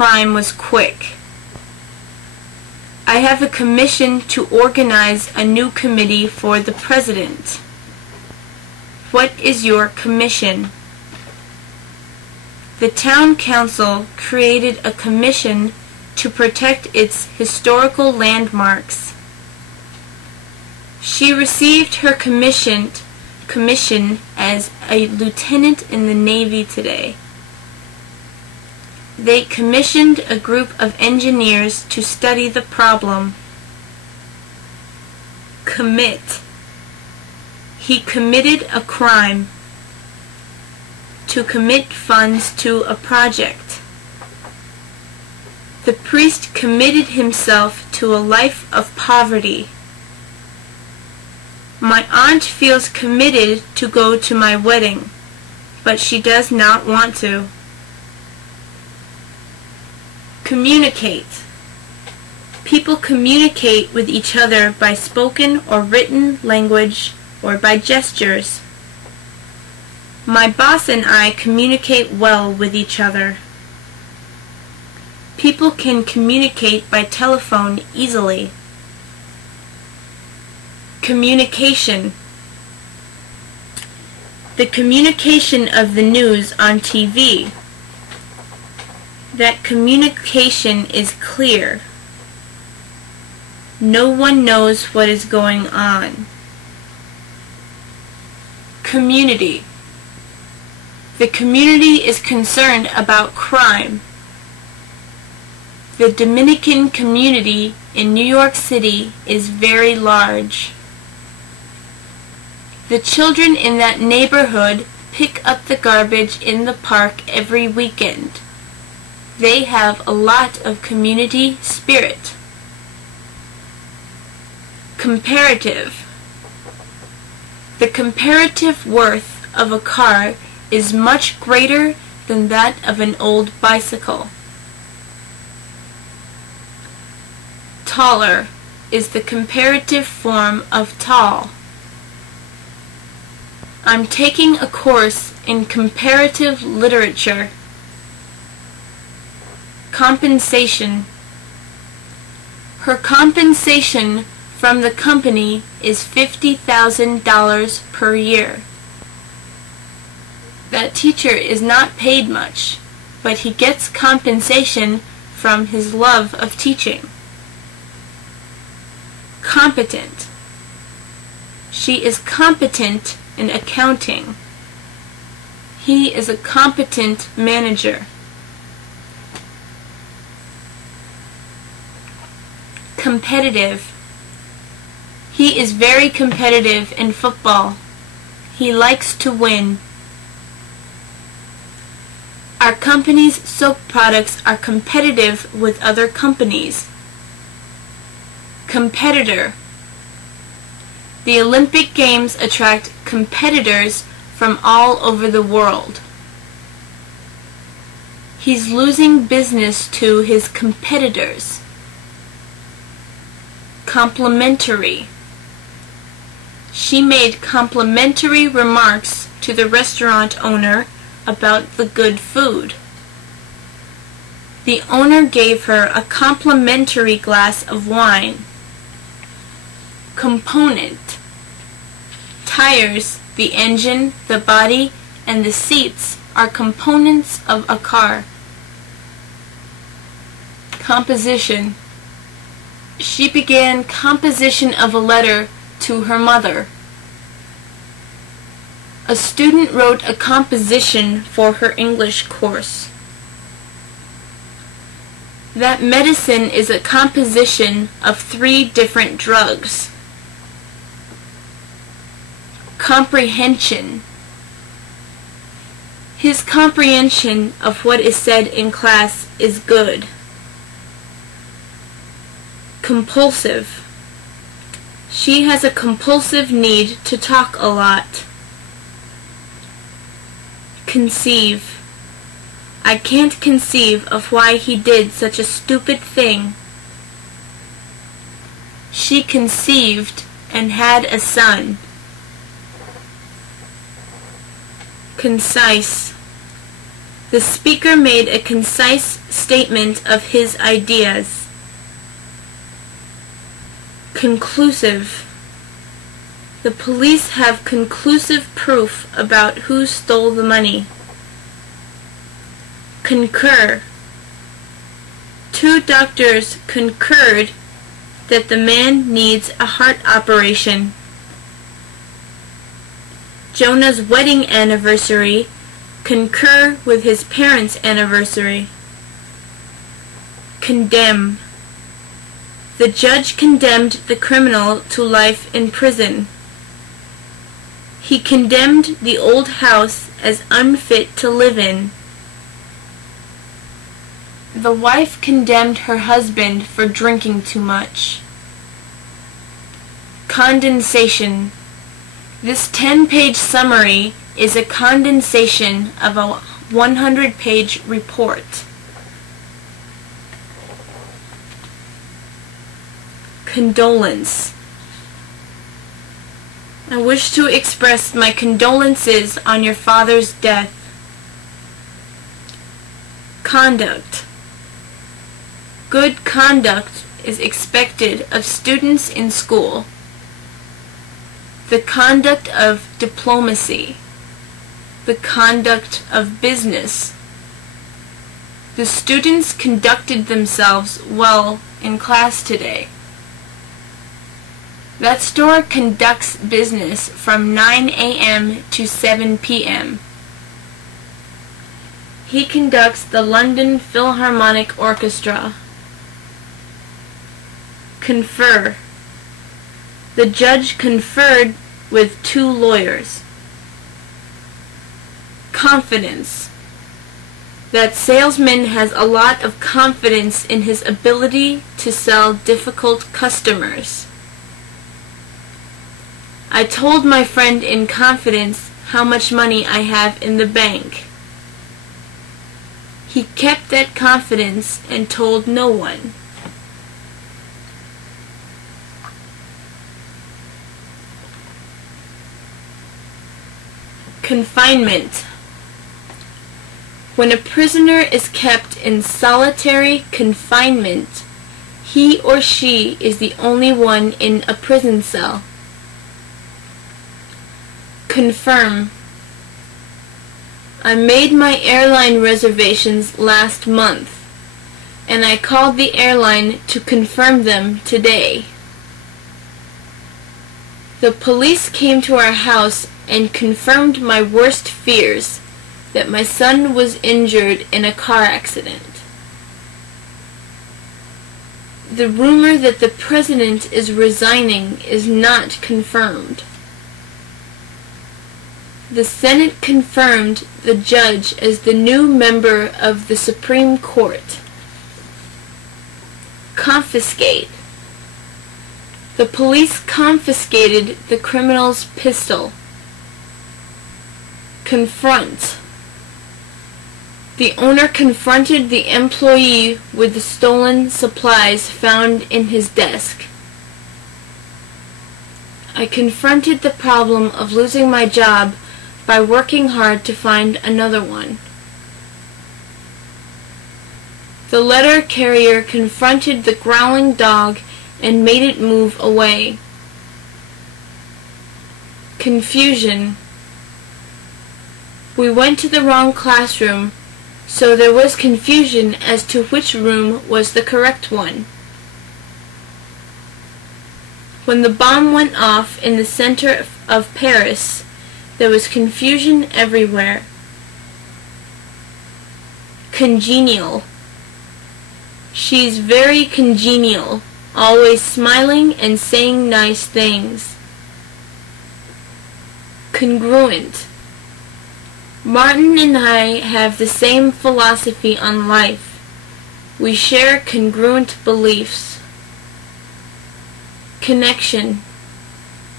crime was quick. I have a commission to organize a new committee for the president. What is your commission? The town council created a commission to protect its historical landmarks. She received her commission as a lieutenant in the Navy today. They commissioned a group of engineers to study the problem. Commit. He committed a crime. To commit funds to a project. The priest committed himself to a life of poverty. My aunt feels committed to go to my wedding, but she does not want to. Communicate. People communicate with each other by spoken or written language or by gestures. My boss and I communicate well with each other. People can communicate by telephone easily. Communication. The communication of the news on TV. That communication is clear. No one knows what is going on. Community. The community is concerned about crime. The Dominican community in New York City is very large. The children in that neighborhood pick up the garbage in the park every weekend. They have a lot of community spirit. Comparative. The comparative worth of a car is much greater than that of an old bicycle. Taller is the comparative form of tall. I'm taking a course in comparative literature. Compensation. Her compensation from the company is $50,000 per year. That teacher is not paid much, but he gets compensation from his love of teaching. Competent. She is competent in accounting. He is a competent manager. Competitive. He is very competitive in football. He likes to win. Our company's soap products are competitive with other companies. Competitor. The Olympic Games attract competitors from all over the world. He's losing business to his competitors. Complimentary. She made complimentary remarks to the restaurant owner about the good food. The owner gave her a complimentary glass of wine. Component. Tires, the engine, the body, and the seats are components of a car. Composition. She began composition of a letter to her mother. A student wrote a composition for her English course. That medicine is a composition of 3 different drugs. Comprehension. His comprehension of what is said in class is good. Compulsive. She has a compulsive need to talk a lot. Conceive. I can't conceive of why he did such a stupid thing. She conceived and had a son. The speaker made a concise statement of his ideas. Conclusive. The police have conclusive proof about who stole the money. Concur. Two doctors concurred that the man needs a heart operation. Jonah's wedding anniversary concur with his parents' anniversary. Condemn. The judge condemned the criminal to life in prison. He condemned the old house as unfit to live in. The wife condemned her husband for drinking too much. Condensation. This 10-page summary is a condensation of a 100-page report. Condolence. I wish to express my condolences on your father's death. Conduct. Good conduct is expected of students in school. The conduct of diplomacy. The conduct of business. The students conducted themselves well in class today. That store conducts business from 9 a.m. to 7 p.m. He conducts the London Philharmonic Orchestra. Confer. The judge conferred with two lawyers. Confidence. That salesman has a lot of confidence in his ability to sell difficult customers. I told my friend in confidence how much money I have in the bank. He kept that confidence and told no one. Confinement. When a prisoner is kept in solitary confinement, he or she is the only one in a prison cell. Confirm. I made my airline reservations last month, and I called the airline to confirm them today. The police came to our house and confirmed my worst fears, that my son was injured in a car accident. The rumor that the president is resigning is not confirmed. The Senate confirmed the judge as the new member of the Supreme Court. Confiscate. The police confiscated the criminal's pistol. Confront. The owner confronted the employee with the stolen supplies found in his desk. I confronted the problem of losing my job by working hard to find another one. The letter carrier confronted the growling dog and made it move away. Confusion. We went to the wrong classroom, so there was confusion as to which room was the correct one. When the bomb went off in the center of Paris, there was confusion everywhere. Congenial. She's very congenial, always smiling and saying nice things. Congruent. Martin and I have the same philosophy on life. We share congruent beliefs. Connection.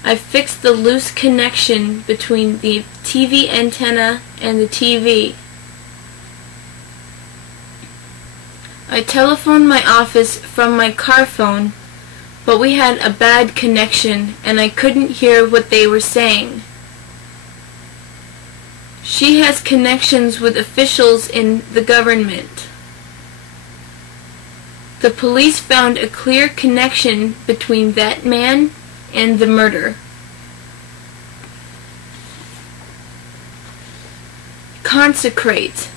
I fixed the loose connection between the TV antenna and the TV. I telephoned my office from my car phone, but we had a bad connection and I couldn't hear what they were saying. She has connections with officials in the government. The police found a clear connection between that man and the murder. Consecrate.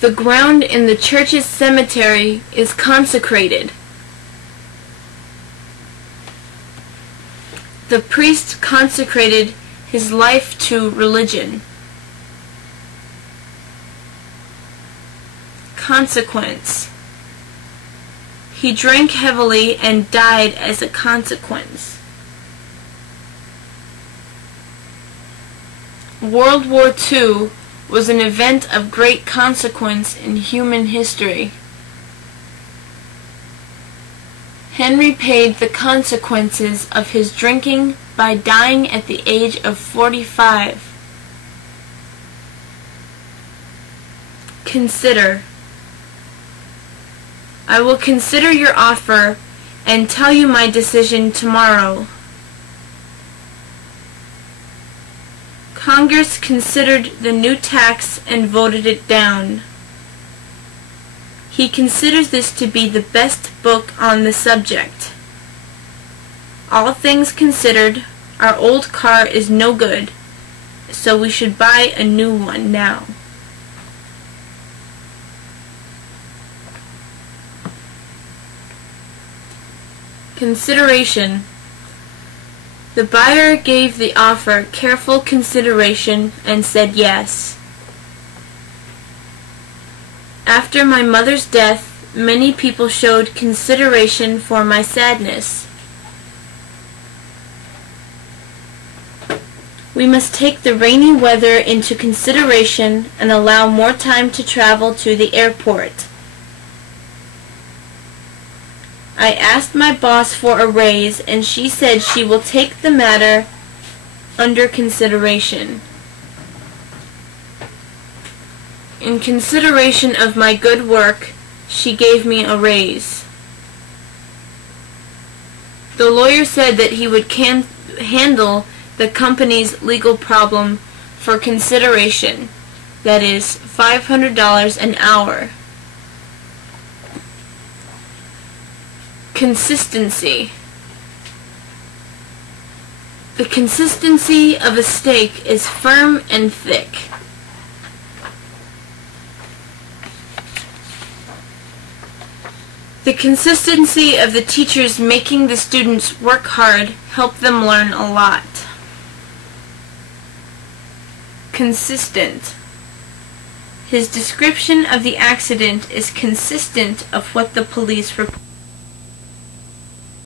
The ground in the church's cemetery is consecrated. The priest consecrated his life to religion. Consequence. He drank heavily and died as a consequence. World War II was an event of great consequence in human history. Henry paid the consequences of his drinking by dying at the age of 45. Consider. I will consider your offer and tell you my decision tomorrow. Congress considered the new tax and voted it down. He considers this to be the best book on the subject. All things considered, our old car is no good, so we should buy a new one now. Consideration. The buyer gave the offer careful consideration and said yes. After my mother's death, many people showed consideration for my sadness. We must take the rainy weather into consideration and allow more time to travel to the airport. I asked my boss for a raise, and she said she will take the matter under consideration. In consideration of my good work, she gave me a raise. The lawyer said that he would handle the company's legal problem for consideration, that is, $500 an hour. Consistency. The consistency of a steak is firm and thick. The consistency of the teachers making the students work hard help them learn a lot. Consistent. His description of the accident is consistent of what the police reported.